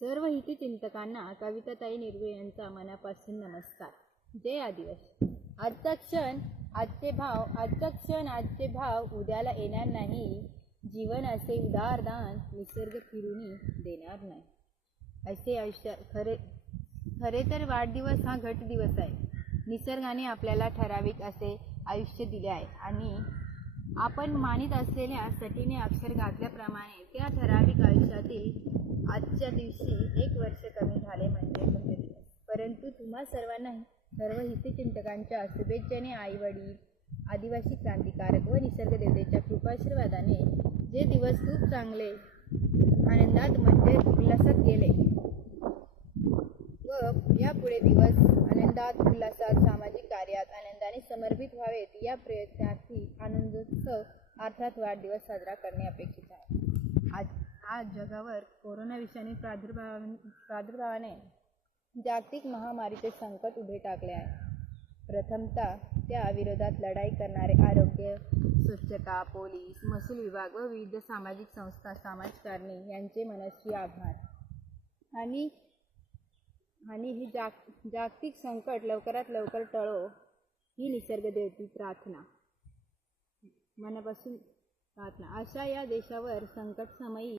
सर्व हितचिंतकांना कविताताई निर्भय यांचा मनापासून नमस्कार. जय आदिवासी. आजचा क्षण आजचे भाव उद्याला येणार नाही. जीवन असे उदारदान निसर्ग फिरून देणार नाही. असे आयुष्य खरे तर वाढदिवस हा घट दिवस आहे. निसर्गाने आपल्याला ठराविक असे आयुष्य दिले आहे आणि आपण मानित असलेल्या सटीने अक्षर घातल्याप्रमाणे त्या ठराविक आयुष्यातील आजच्या दिवशी 1 वर्ष कमी झाले म्हणजे दिवस. परंतु तुम्हा सर्वांना सर्व हितचिंतकांच्या शुभेच्छेने आईवडील, आदिवासी क्रांतिकारक व निसर्ग देवतेच्या कृपाशीर्वादाने जे दिवस खूप चांगले आनंदात मध्ये उल्हासात गेले व यापुढे दिवस आनंदात उल्हासात सामाजिक कार्यात आनंदाने समर्पित व्हावेत या प्रयत्नार्थी आनंदोत्सव अर्थात वाढदिवस साजरा करणे अपेक्षित आहे. आज जगावर कोरोना विषाणू प्रादुर्भावाने जागतिक महामारीचे संकट उभे टाकले आहे. प्रथमतः त्या विरोधात लढाई करणारे आरोग्य, स्वच्छता, पोलीस, महसूल विभाग व विविध सामाजिक संस्था, समाजकारणी यांचे मनस्वी आभार. आणि ही जागतिक संकट लवकरात लवकर टळो ही निसर्गदेवती प्रार्थना, मनापासून प्रार्थना. अशा या देशावर संकट समयी